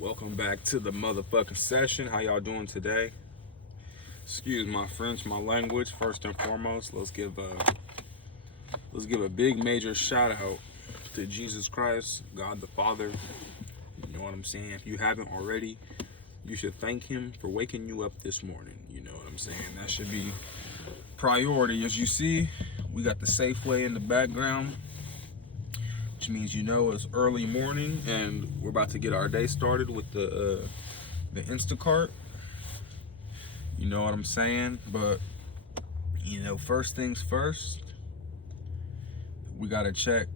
Welcome back to the motherfucking session. How y'all doing today? Excuse my French, my language. First and foremost, let's give a big major shout out to Jesus Christ, God the Father. You know what I'm saying? If you haven't already, you should thank him for waking you up this morning. You know what I'm saying? That should be priority. As you see, we got the Safeway in the background, which means it's early morning and we're about to get our day started with the Instacart. You know what I'm saying? But first things first, we gotta check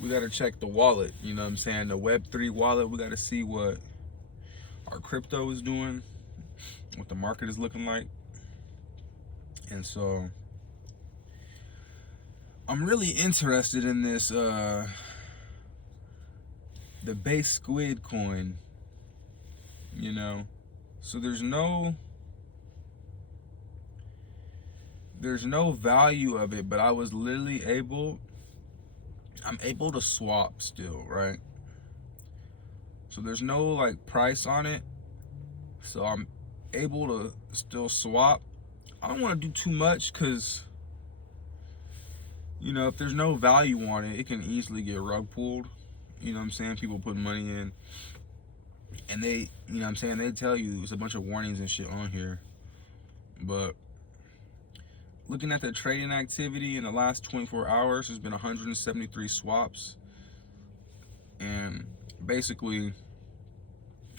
the wallet. You know what I'm saying? The Web3 wallet. We gotta see what our crypto is doing, what the market is looking like. And so I'm really interested in this the base squid coin. So there's no value of it, but I was literally I'm able to swap still, right? So there's no like price on it, so I'm able to still swap. I don't want to do too much because if there's no value on it, it can easily get rug pulled. You know what I'm saying? People put money in and they, they tell you it's a bunch of warnings and shit on here. But looking at the trading activity in the last 24 hours, there's been 173 swaps. And basically,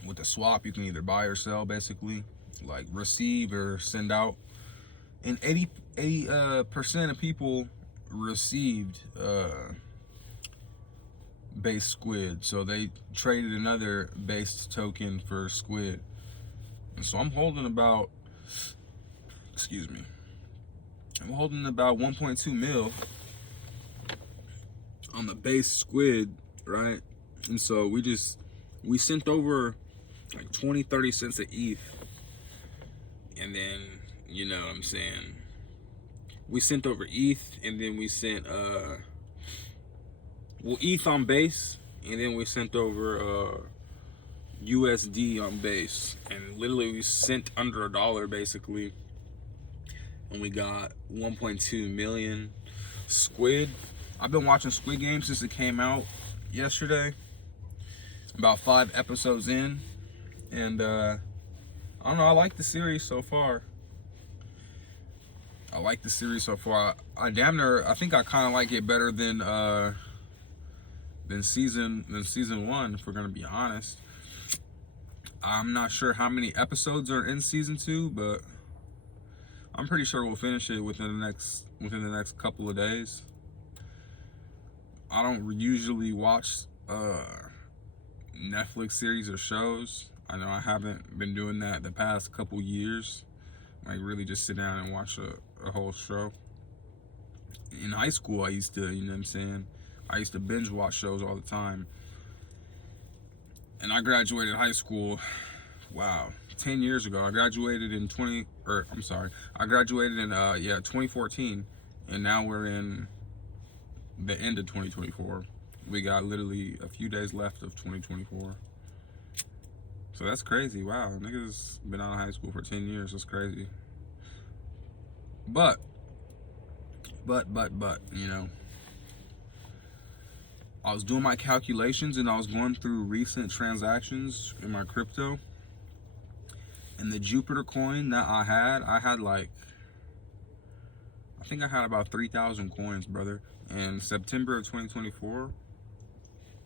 with the swap, you can either buy or sell, basically, like receive or send out. And 80% of people received base squid, so they traded another base token for squid. And so I'm holding about 1.2 mil on the base squid, right? And so we sent over like 20-30 cents of ETH, and then we sent over ETH, and then we sent ETH on base, and then we sent over USD on base, and literally we sent under $1 basically, and we got 1.2 million squid. I've been watching Squid Game since it came out yesterday, about 5 episodes in, and I don't know, I like the series so far. I think I kind of like it better than season 1, if we're gonna be honest. I'm not sure how many episodes are in season 2, but I'm pretty sure we'll finish it within the next couple of days. I don't usually watch Netflix series or shows. I know I haven't been doing that the past couple years. Like really just sit down and watch a whole show. In high school, I used to, I used to binge watch shows all the time. And I graduated high school, 10 years ago. I graduated in 2014, and now we're in the end of 2024. We got literally a few days left of 2024. So that's crazy. Wow, niggas been out of high school for 10 years. That's crazy. But, I was doing my calculations and I was going through recent transactions in my crypto. And the Jupiter coin that I had like, I think I had about 3,000 coins, brother. In September of 2024,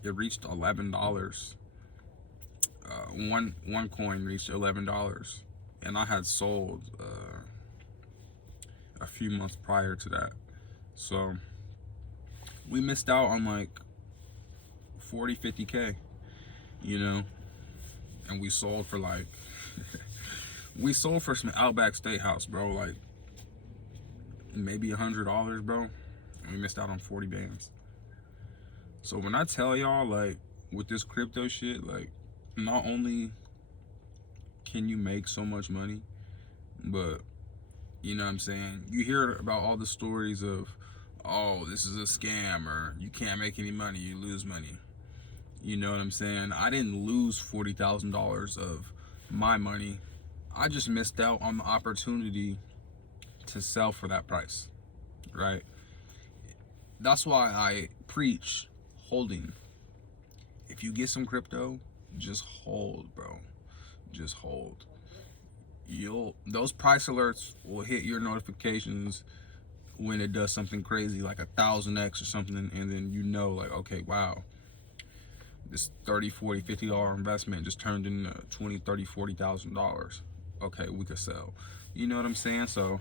it reached $11. One coin reached $11, and I had sold a few months prior to that. So we missed out on like 40-50K, and we sold for like we sold for some Outback Steakhouse, bro, like maybe $100, bro, and we missed out on 40 bands. So when I tell y'all, like, with this crypto shit, like, not only can you make so much money, but you know what I'm saying, you hear about all the stories of, oh, this is a scam, or you can't make any money, you lose money. You know what I'm saying? I didn't lose $40,000 of my money. I just missed out on the opportunity to sell for that price, right? That's why I preach holding. If you get some crypto, just hold, bro. Just hold. Those price alerts will hit your notifications when it does something crazy like 1,000x or something, and then you know, like, okay, wow, this $30, $40, $50 investment just turned into $20, $30, $40,000. Okay, we could sell. You know what I'm saying? So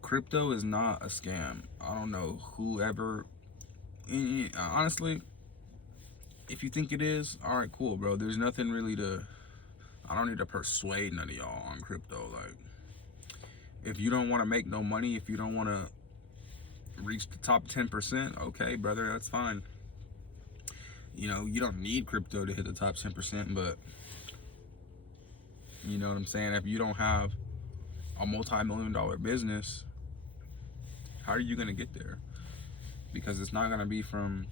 crypto is not a scam. I don't know whoever, honestly, if you think it is, all right, cool, bro. There's nothing really I don't need to persuade none of y'all on crypto. Like, if you don't want to make no money, if you don't want to reach the top 10%, okay, brother, that's fine. You know, you don't need crypto to hit the top 10%, but you know what I'm saying? If you don't have a multi-million-dollar business, how are you going to get there? Because it's not going to be from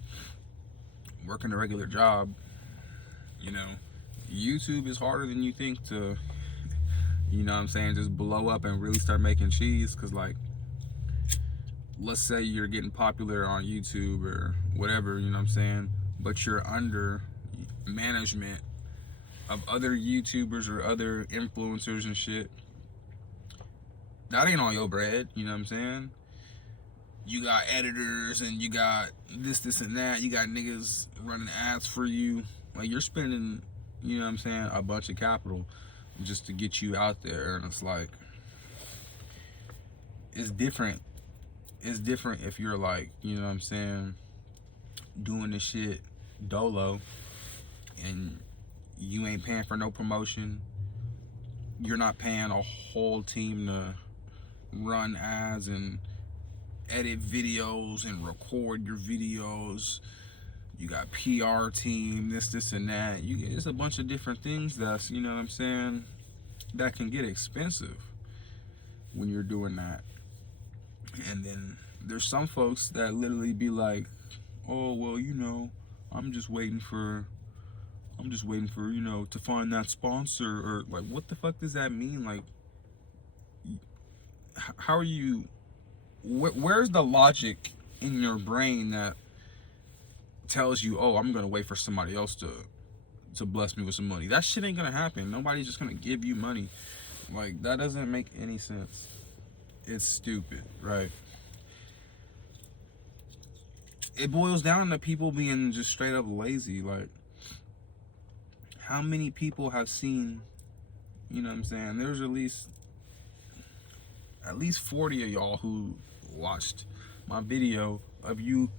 working a regular job. You know, YouTube is harder than you think to, you know what I'm saying, just blow up and really start making cheese. Because, like, let's say you're getting popular on YouTube or whatever, you know what I'm saying, but you're under management of other YouTubers or other influencers and shit. That ain't all your bread, you know what I'm saying? You got editors and you got this and that. You got niggas running ads for you. Like, you're spending, you know what I'm saying, a bunch of capital just to get you out there. And it's like, it's different. It's different if you're like, you know what I'm saying, doing this shit dolo and you ain't paying for no promotion. You're not paying a whole team to run ads and edit videos and record your videos. You got PR team, this and that. It's a bunch of different things that's, you know what I'm saying, that can get expensive when you're doing that. And then there's some folks that literally be like, oh, well, you know, I'm just waiting for, you know, to find that sponsor. Or like, what the fuck does that mean? Like, how are you, where's the logic in your brain that tells you, oh, I'm gonna wait for somebody else to bless me with some money? That shit ain't gonna happen. Nobody's just gonna give you money. Like, that doesn't make any sense. It's stupid, right? It boils down to people being just straight up lazy. Like, how many people have seen, you know what I'm saying, there's at least 40 of y'all who watched my video of you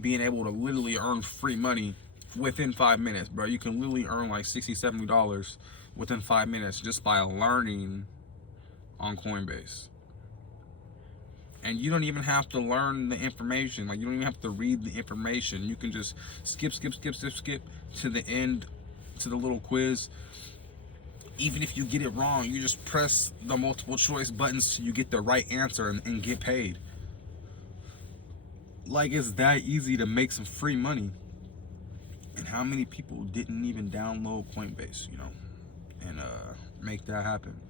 being able to literally earn free money within 5 minutes, bro. You can literally earn like $60, $70 within 5 minutes just by learning on Coinbase. And you don't even have to learn the information. Like, you don't even have to read the information. You can just skip to the end, to the little quiz. Even if you get it wrong, you just press the multiple choice buttons so you get the right answer and get paid. Like, it's that easy to make some free money. And how many people didn't even download Coinbase, you know, and make that happen?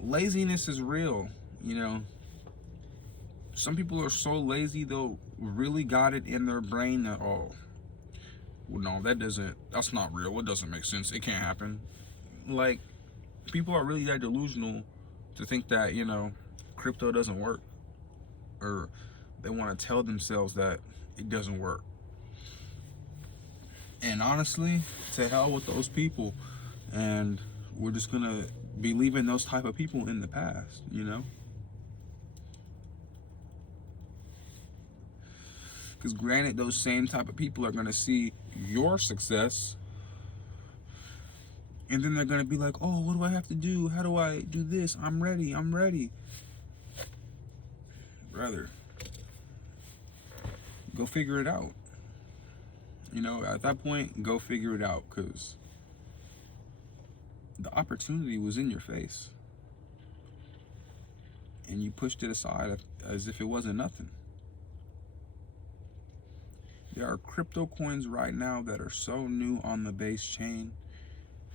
Laziness is real, you know. Some people are so lazy, they'll really got it in their brain that, oh, well, no, that's not real. It doesn't make sense. It can't happen. Like, people are really that delusional to think that, you know, crypto doesn't work. Or they want to tell themselves that it doesn't work. And honestly, to hell with those people. And we're just going to be leaving those type of people in the past, you know? Because granted, those same type of people are going to see your success, and then they're going to be like, oh, what do I have to do? How do I do this? I'm ready. Brother, go figure it out. You know, at that point, go figure it out, because the opportunity was in your face. And you pushed it aside as if it wasn't nothing. There are crypto coins right now that are so new on the base chain.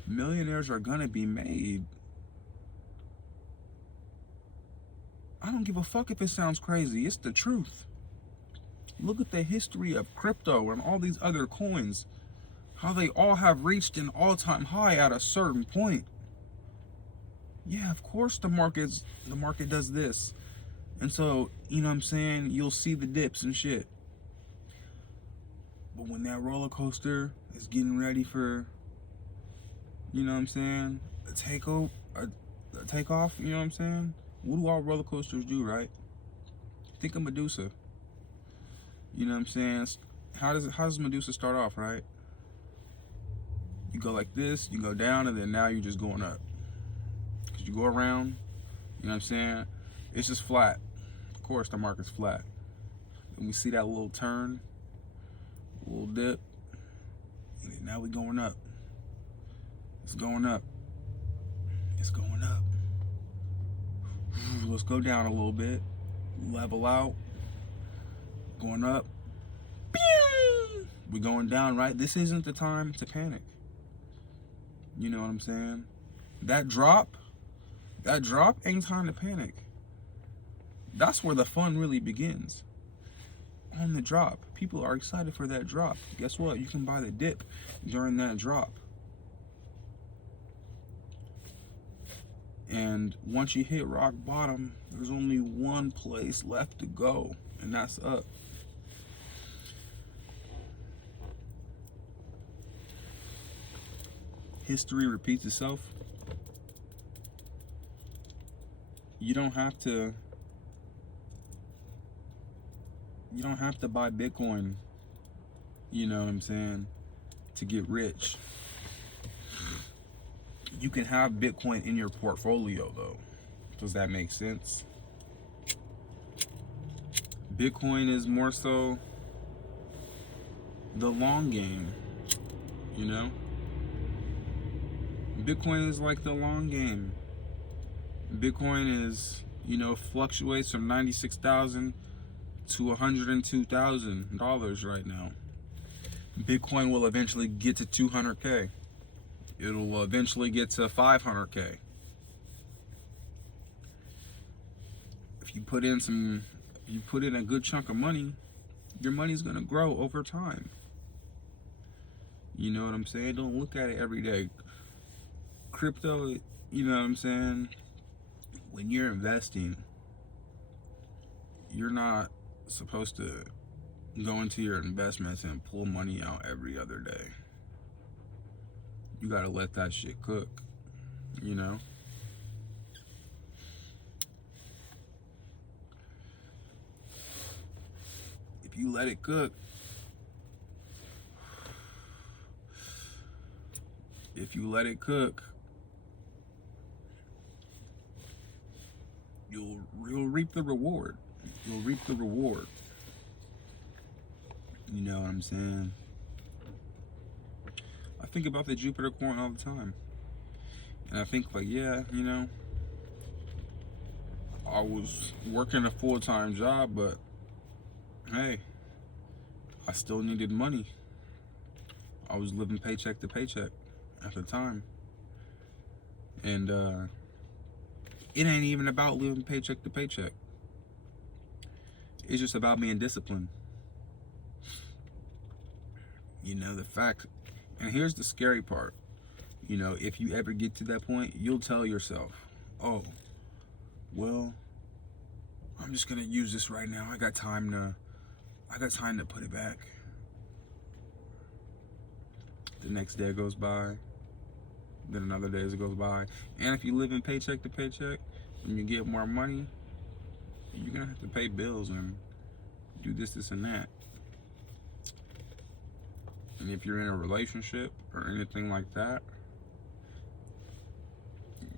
Millionaires are gonna be made. I don't give a fuck if it sounds crazy. It's the truth. Look at the history of crypto and all these other coins. How they all have reached an all-time high at a certain point. Yeah, of course the market does this. And so, you know what I'm saying, you'll see the dips and shit. But when that roller coaster is getting ready for, you know what I'm saying, a takeoff, you know what I'm saying? What do all roller coasters do, right? Think of Medusa. You know what I'm saying? How does Medusa start off, right? You go like this, you go down, and then now you're just going up. Because you go around, you know what I'm saying? It's just flat. Of course, the market's flat. And we see that little turn, little dip, and then now we're going up. It's going up. It's going up. Let's go down a little bit. Level out. Going up. We're going down, right? This isn't the time to panic. You know what I'm saying? That drop ain't time to panic. That's where the fun really begins. On the drop. People are excited for that drop. Guess what? You can buy the dip during that drop. And once you hit rock bottom, there's only one place left to go, and that's up. History repeats itself. You don't have to buy Bitcoin, you know what I'm saying, to get rich. You can have Bitcoin in your portfolio though. Does that make sense? Bitcoin is more so the long game, you know? Bitcoin is like the long game. Bitcoin is, you know, fluctuates from $96,000 to $102,000 right now. Bitcoin will eventually get to 200K. It'll eventually get to 500K. If you put in a good chunk of money, your money's gonna grow over time. You know what I'm saying? Don't look at it every day. Crypto, you know what I'm saying? When you're investing, you're not supposed to go into your investments and pull money out every other day. You gotta let that shit cook, you know? If you let it cook, you'll reap the reward. You'll reap the reward. You know what I'm saying? I think about the Jupiter coin all the time. And I think like, yeah, you know, I was working a full-time job, but hey, I still needed money. I was living paycheck to paycheck at the time. And it ain't even about living paycheck to paycheck. It's just about being disciplined. You know, the fact, and here's the scary part. You know, if you ever get to that point, you'll tell yourself, oh, well, I'm just gonna use this right now. I got time to put it back. The next day goes by, then another day goes by. And if you live in paycheck to paycheck and you get more money, you're gonna have to pay bills and do this and that. And if you're in a relationship or anything like that,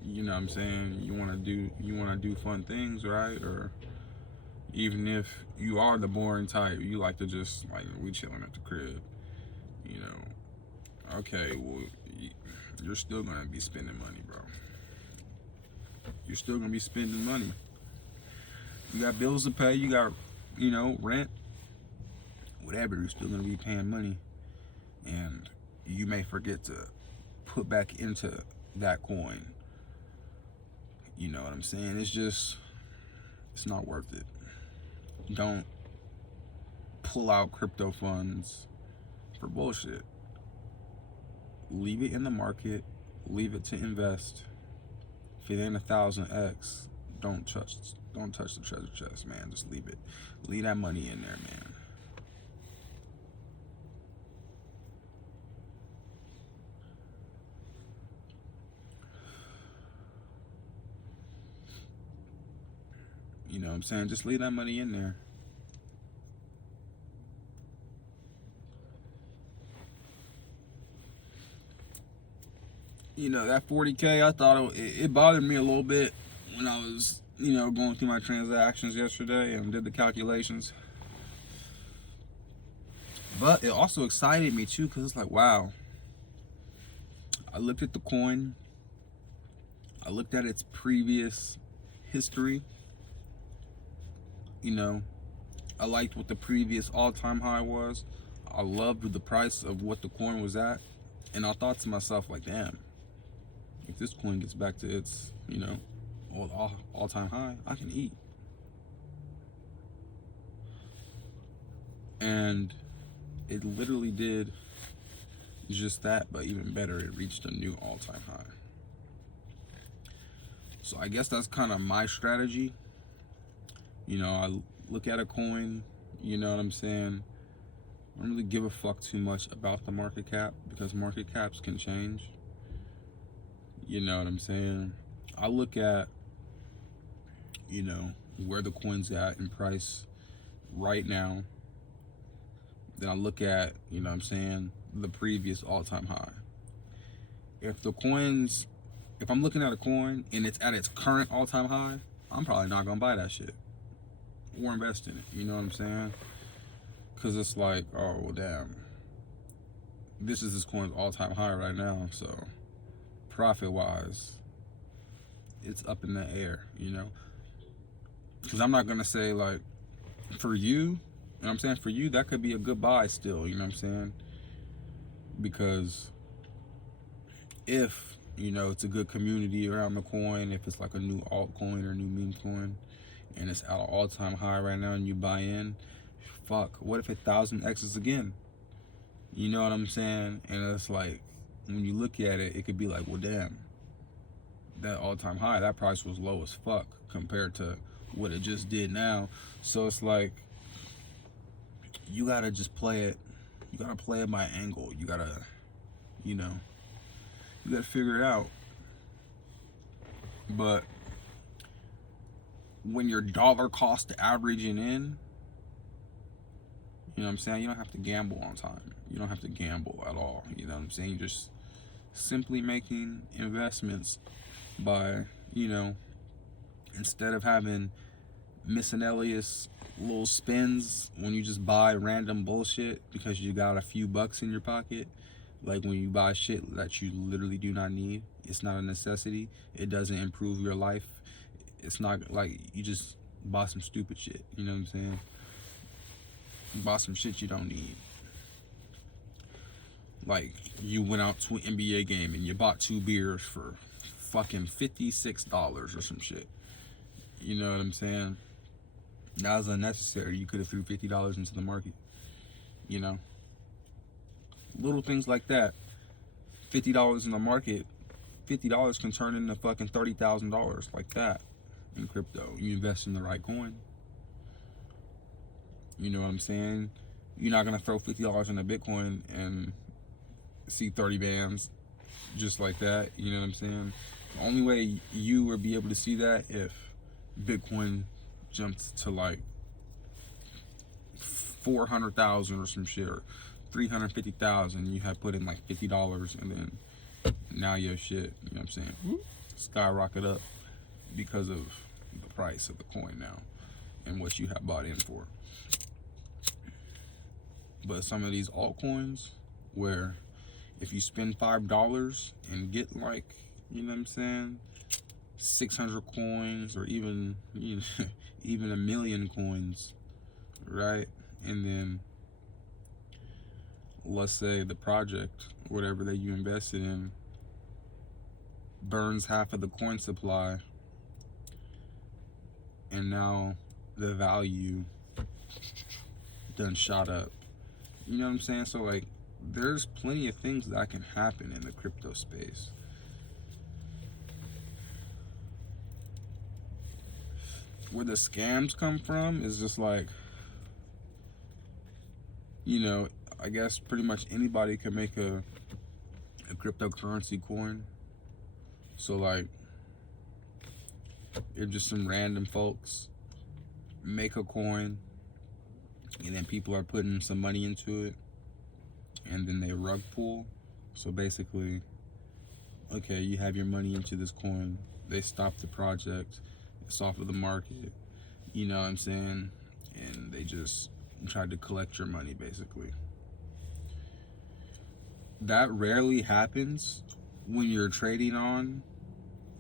you know what I'm saying, you wanna do fun things, right? Or even if you are the boring type, you like to just like, we chilling at the crib, you know. Okay, well, you're still gonna be spending money, bro. You're still gonna be spending money. You got bills to pay, you got, you know, rent, whatever, you're still gonna be paying money, and you may forget to put back into that coin. You know what I'm saying? It's not worth it. Don't pull out crypto funds for bullshit. Leave it in the market, leave it to invest. If it ain't 1,000x, don't touch the treasure chest, man. Just leave it. Leave that money in there, man. You know what I'm saying? Just leave that money in there. You know, that 40K, I thought it bothered me a little bit when I was, you know, going through my transactions yesterday and did the calculations. But it also excited me too, because it's like, wow. I looked at the coin. I looked at its previous history. You know, I liked what the previous all-time high was. I loved the price of what the coin was at. And I thought to myself, like, damn, if this coin gets back to its, you know, all-time high, I can eat. And it literally did just that, but even better, it reached a new all-time high. So I guess that's kind of my strategy. You know, I look at a coin, you know what I'm saying? I don't really give a fuck too much about the market cap, because market caps can change. You know what I'm saying? I look at, you know, where the coin's at in price right now. Then I look at, you know what I'm saying, the previous all-time high. If I'm looking at a coin and it's at its current all-time high, I'm probably not gonna buy that shit or invest in it. You know what I'm saying? Because it's like, oh, well, damn, this is this coin's all-time high right now, so profit-wise, it's up in the air, you know? Because I'm not gonna say, like, for you, you know what I'm saying? For you, that could be a good buy still, you know what I'm saying? Because if, you know, it's a good community around the coin, if it's like a new altcoin or new meme coin, and it's at an all-time high right now and you buy in, fuck, what if it 1,000x's again? You know what I'm saying? And it's like, when you look at it, it could be like, well, damn, that all-time high, that price was low as fuck compared to what it just did now. So it's like, you gotta just play it. You gotta play it by angle. You gotta, you know, you gotta figure it out. But when you're dollar cost averaging in, you know what I'm saying? You don't have to gamble on time. You don't have to gamble at all. You know what I'm saying? You're just simply making investments by, you know, instead of having miscellaneous little spins when you just buy random bullshit because you got a few bucks in your pocket. Like when you buy shit that you literally do not need, it's not a necessity. It doesn't improve your life. It's not like you just bought some stupid shit. You know what I'm saying? You bought some shit you don't need. Like you went out to an NBA game and you bought 2 beers for fucking $56 or some shit. You know what I'm saying? That was unnecessary. You could have threw $50 into the market. You know? Little things like that. $50 in the market, $50 can turn into fucking $30,000 like that in crypto. You invest in the right coin. You know what I'm saying? You're not gonna throw $50 in a Bitcoin and see 30 bands just like that. You know what I'm saying? The only way you would be able to see that if Bitcoin jumped to like 400,000 or some shit, or 350,000. You had put in like $50, and then now your shit, you know what I'm saying, skyrocket up because of the price of the coin now and what you have bought in for. But some of these altcoins, where if you spend $5 and get like, you know what I'm saying, 600 coins, or even, you know, even 1,000,000 coins, right? And then let's say the project, whatever that you invested in, burns half of the coin supply, and now the value done shot up. You know what I'm saying? So like, there's plenty of things that can happen in the crypto space. Where the scams come from is just like, you know, I guess pretty much anybody can make a cryptocurrency coin. So like, if just some random folks make a coin, and then people are putting some money into it, and then they rug pull. So basically, okay, you have your money into this coin, they stop the project, it's off of the market, you know what I'm saying, and they just tried to collect your money basically. That rarely happens when you're trading on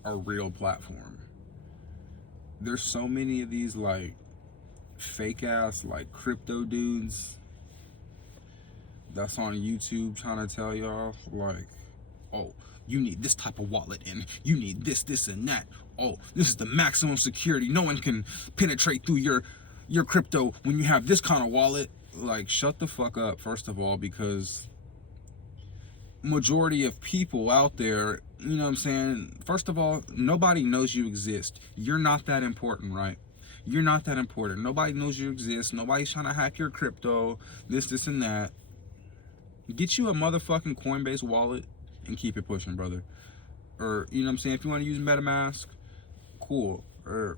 a real platform. There's so many of these like fake ass like crypto dudes that's on YouTube trying to tell y'all like, oh, you need this type of wallet and you need this and that. Oh, this is the maximum security. No one can penetrate through your crypto when you have this kind of wallet. Like, shut the fuck up, first of all, because majority of people out there, you know what I'm saying, first of all, nobody knows you exist. You're not that important, right? You're not that important. Nobody knows you exist. Nobody's trying to hack your crypto, this and that. Get you a motherfucking Coinbase wallet and keep it pushing, brother. Or, you know what I'm saying, if you want to use MetaMask, cool. Or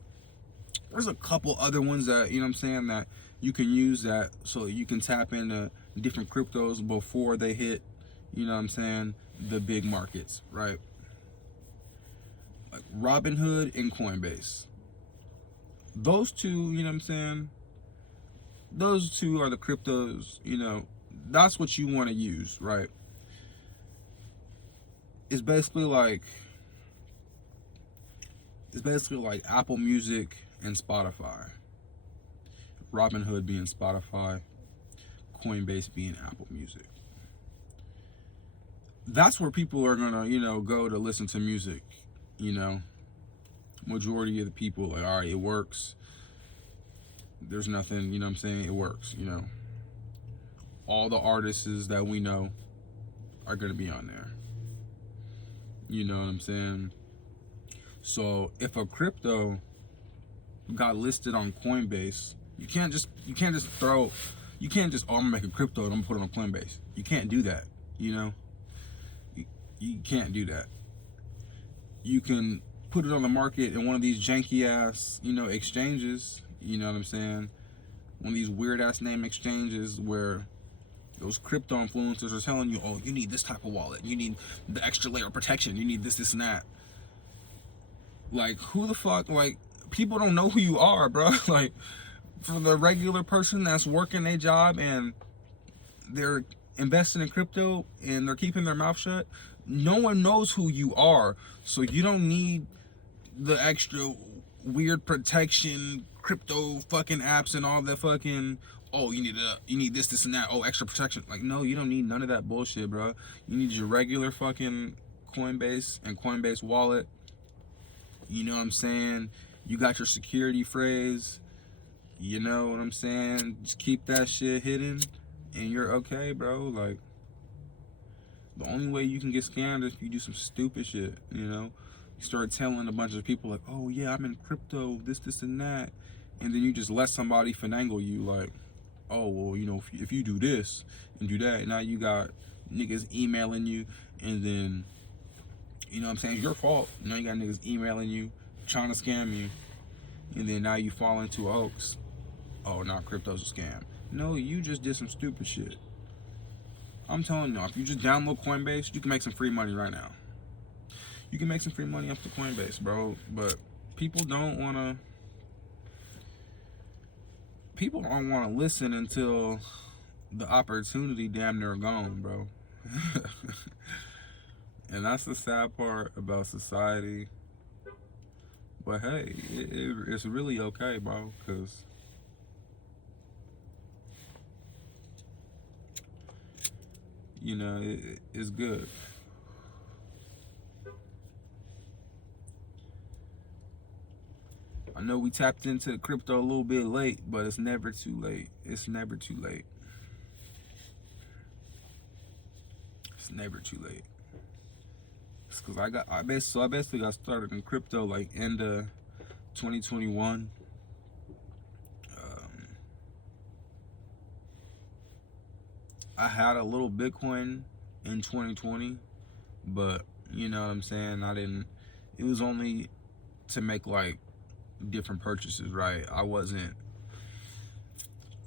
there's a couple other ones that, you know what I'm saying, that you can use that so you can tap into different cryptos before they hit, you know what I'm saying, the big markets, right? Like Robinhood and Coinbase. Those two, you know what I'm saying, those two are the cryptos, you know, that's what you want to use, right? It's basically like Apple Music and Spotify. Robinhood being Spotify, Coinbase being Apple Music. That's where people are gonna, you know, go to listen to music, you know. Majority of the people, like, all right, it works. There's nothing, you know what I'm saying, it works, you know. All the artists that we know are gonna be on there. You know what I'm saying? So if a crypto got listed on Coinbase, you can't just oh, I'm gonna make a crypto and I'm gonna put it on Coinbase. You can't do that, you know? You can't do that. You can put it on the market in one of these janky ass, you know, exchanges, you know what I'm saying? One of these weird ass name exchanges where those crypto influencers are telling you, oh, you need this type of wallet, you need the extra layer of protection, you need this and that. Like, who the fuck, like, people don't know who you are, bro. Like, for the regular person that's working a job and they're investing in crypto and they're keeping their mouth shut, no one knows who you are. So you don't need the extra weird protection, crypto fucking apps and all that fucking, oh, you need this and that, oh, extra protection. Like, no, you don't need none of that bullshit, bro. You need your regular fucking Coinbase and Coinbase wallet. You know what I'm saying? You got your security phrase. You know what I'm saying? Just keep that shit hidden and you're okay, bro. Like, the only way you can get scammed is if you do some stupid shit, you know? You start telling a bunch of people like, oh yeah, I'm in crypto, this and that. And then you just let somebody finagle you like, oh, well, you know, if you do this and do that, now you got niggas emailing you, and then, you know what I'm saying, it's your fault. Now you got niggas emailing you, trying to scam you, and then now you fall into a hoax. Oh, now crypto's a scam. No, you just did some stupid shit. I'm telling you, if you just download Coinbase, you can make some free money right now. You can make some free money off the Coinbase, bro. But people don't want to listen until the opportunity damn near gone, bro. And that's the sad part about society. But hey, it's really okay, bro, because you know, it's good. I know we tapped into the crypto a little bit late, but it's never too late. It's never too late. It's never too late. It's because I basically got started in crypto like end of 2021. I had a little Bitcoin in 2020, but you know what I'm saying, it was only to make like different purchases, right?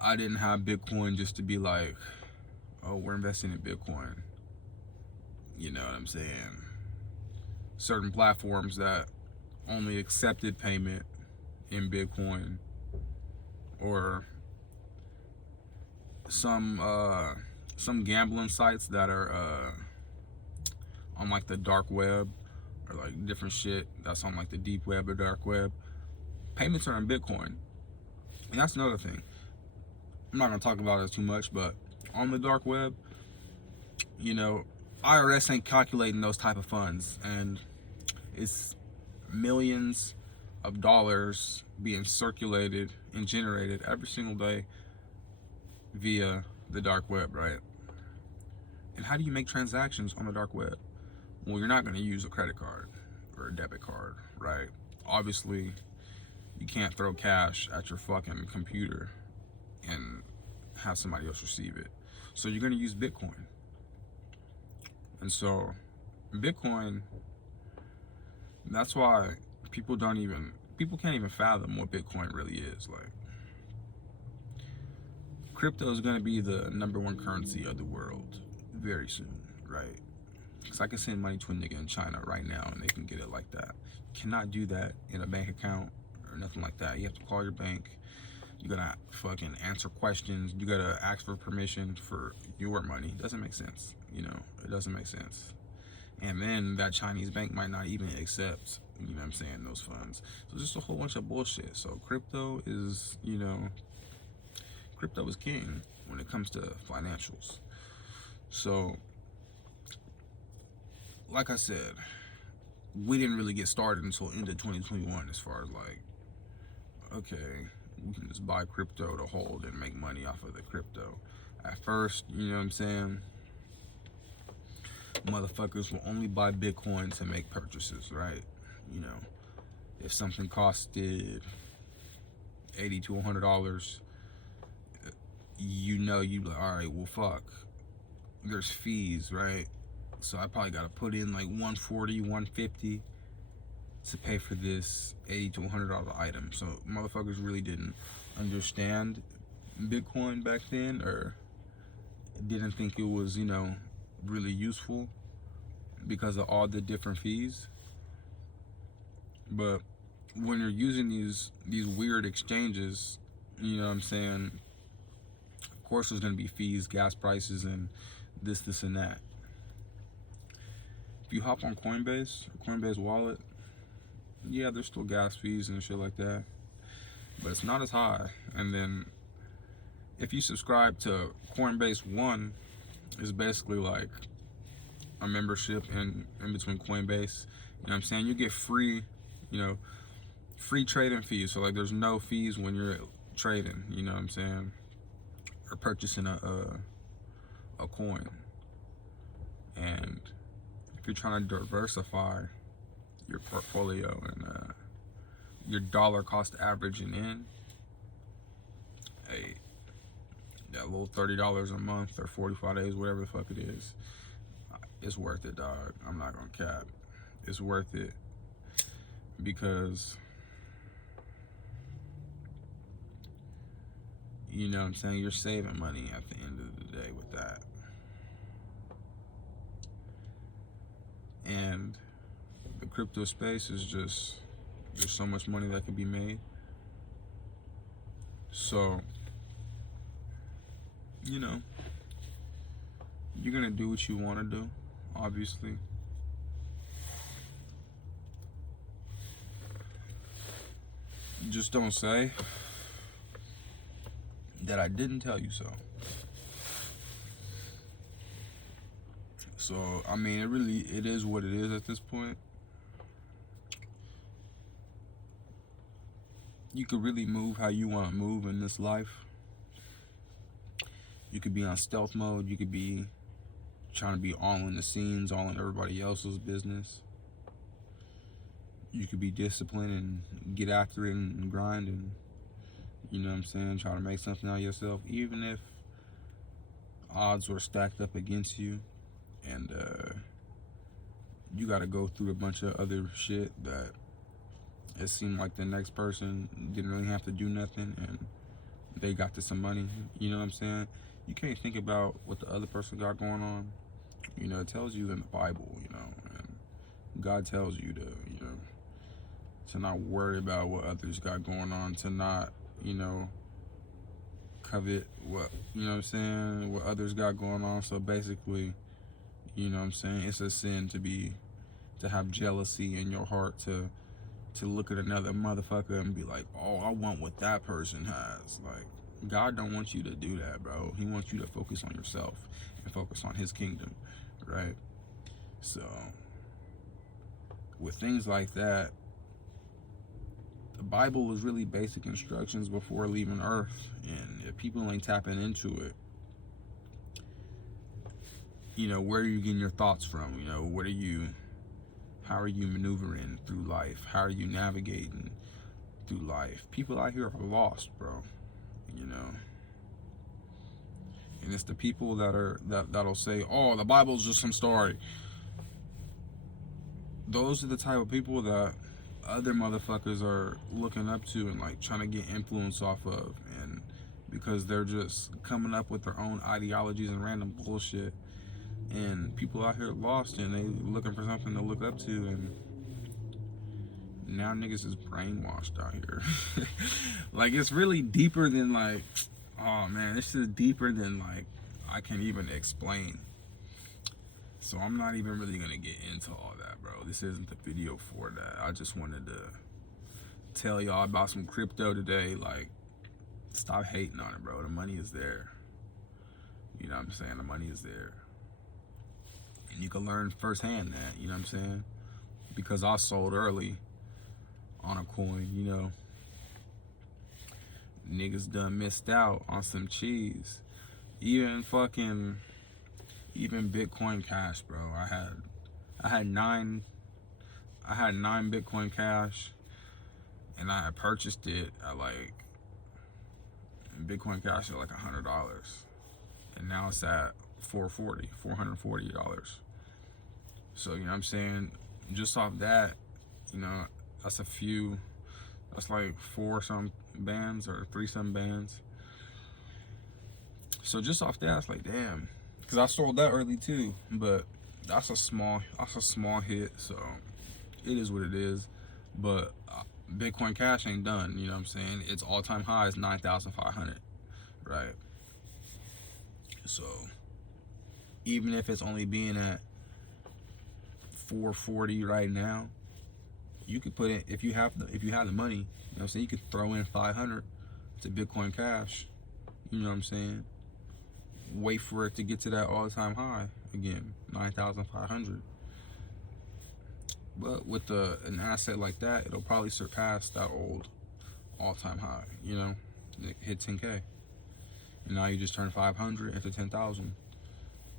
I didn't have Bitcoin just to be like, oh, we're investing in Bitcoin. You know what I'm saying? Certain platforms that only accepted payment in Bitcoin, or some gambling sites that are on like the dark web, or like different shit that's on like the deep web or dark web. Payments are in Bitcoin. And that's another thing. I'm not gonna talk about it too much, but on the dark web, you know, IRS ain't calculating those type of funds, and it's millions of dollars being circulated and generated every single day via the dark web, right? And how do you make transactions on the dark web? Well, you're not going to use a credit card or a debit card, right? Obviously, you can't throw cash at your fucking computer and have somebody else receive it. So you're going to use Bitcoin. And so Bitcoin, that's why people can't even fathom what Bitcoin really is. Like, crypto is going to be the #1 currency of the world very soon, right? Because I can send money to a nigga in China right now and they can get it like that. You cannot do that in a bank account or nothing like that. You have to call your bank. You gotta fucking answer questions. You gotta ask for permission for your money. It doesn't make sense, you know? It doesn't make sense. And then that Chinese bank might not even accept, you know what I'm saying, those funds. So just a whole bunch of bullshit. So crypto is, you know, crypto is king when it comes to financials. So, like I said, we didn't really get started until end of 2021 as far as like, okay, we can just buy crypto to hold and make money off of the crypto. At first, you know what I'm saying, motherfuckers will only buy Bitcoin to make purchases, right? You know, if something costed $80 to $100, you know, you like, all right, well, fuck, there's fees, right? So I probably got to put in like $140, $150 to pay for this $80 to $100 item. So motherfuckers really didn't understand Bitcoin back then, or didn't think it was, you know, really useful because of all the different fees. But when you're using these weird exchanges, you know what I'm saying, of course there's going to be fees, gas prices, and this and that. If you hop on Coinbase or Coinbase wallet, yeah, there's still gas fees and shit like that, but it's not as high. And then if you subscribe to Coinbase One, it's basically like a membership in between Coinbase. You know what I'm saying? You get free, you know, free trading fees. So like there's no fees when you're trading, you know what I'm saying, or purchasing a coin. And if you're trying to diversify your portfolio and your dollar cost averaging in, hey, that little $30 a month or 45 days, whatever the fuck it is, it's worth it, dog. I'm not gonna cap. It's worth it because, you know what I'm saying, you're saving money at the end of the day with that. And the crypto space is just, there's so much money that can be made. So, you know, you're gonna do what you want to do, obviously. Just don't say that I didn't tell you so. So I mean, it is what it is at this point. You could really move how you want to move in this life. You could be on stealth mode. You could be trying to be all in the scenes, all in everybody else's business. You could be disciplined and get after it and grind and, you know what I'm saying, try to make something out of yourself, even if odds were stacked up against you and you got to go through a bunch of other shit that it seemed like the next person didn't really have to do nothing and they got to some money. You know what I'm saying? You can't think about what the other person got going on. You know, it tells you in the Bible, you know, and God tells you to, you know, to not worry about what others got going on, to not, you know, covet what, you know what I'm saying, what others got going on. So basically, you know what I'm saying, it's a sin to have jealousy in your heart, to look at another motherfucker and be like, oh, I want what that person has. Like, God don't want you to do that, bro. He wants you to focus on yourself and focus on his kingdom, right? So with things like that, the Bible is really basic instructions before leaving earth, and if people ain't tapping into it, you know, where are you getting your thoughts from? You know, how are you maneuvering through life? How are you navigating through life? People out here are lost, bro. You know, and it's the people that'll say, "Oh, the Bible's just some story." Those are the type of people that other motherfuckers are looking up to and like trying to get influence off of, and because they're just coming up with their own ideologies and random bullshit, and people out here lost and they looking for something to look up to, and now niggas is brainwashed out here. Like, it's really deeper than like, oh man, this is deeper than like I can even explain. So I'm not even really gonna get into all that, bro. This isn't the video for that. I just wanted to tell y'all about some crypto today. Like, stop hating on it, bro. The money is there. You know what I'm saying? The money is there. And you can learn firsthand that, you know what I'm saying? Because I sold early on a coin, you know. Niggas done missed out on some cheese. Even Bitcoin Cash, bro. I had nine Bitcoin Cash, and I had purchased it at like Bitcoin Cash at like $100, and now it's at $440. So you know what I'm saying, just off that, you know, that's like 4 some bands or 3 some bands. So just off that, it's like, damn, because I sold that early too, but that's a small hit, so it is what it is. But Bitcoin Cash ain't done, you know what I'm saying? Its all-time high is 9,500, right? So even if it's only being at 440 right now, you could put it, if you have the money, you know what I'm saying, you could throw in 500 to Bitcoin Cash, you know what I'm saying? Wait for it to get to that all-time high again, 9,500. But with an asset like that, it'll probably surpass that old all-time high, you know? It hit 10K. And now you just turn 500 into 10,000.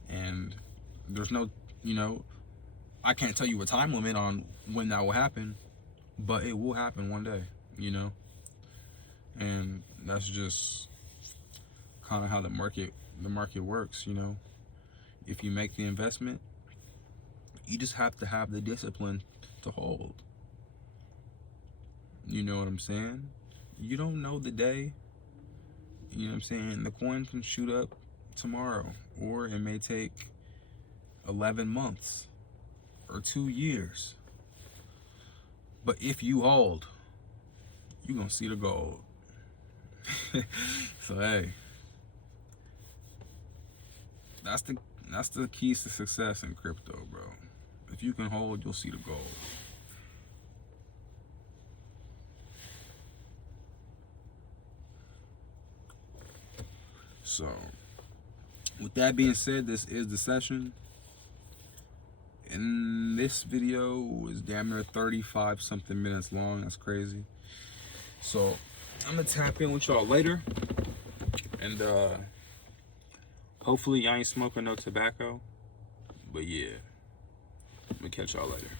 And there's no, you know, I can't tell you a time limit on when that will happen, but it will happen one day, you know? And that's just kind of how the market works, you know? If you make the investment, you just have to have the discipline to hold. You know what I'm saying? You don't know the day. You know what I'm saying? The coin can shoot up tomorrow, or it may take 11 months or 2 years. But if you hold, you're gonna see the gold. So hey, that's the keys to success in crypto, bro. If you can hold, you'll see the gold. So with that being said, this is the session. And this video is damn near 35 something minutes long. That's crazy. So I'm gonna tap in with y'all later, and hopefully y'all ain't smoking no tobacco. But yeah, I'm gonna catch y'all later.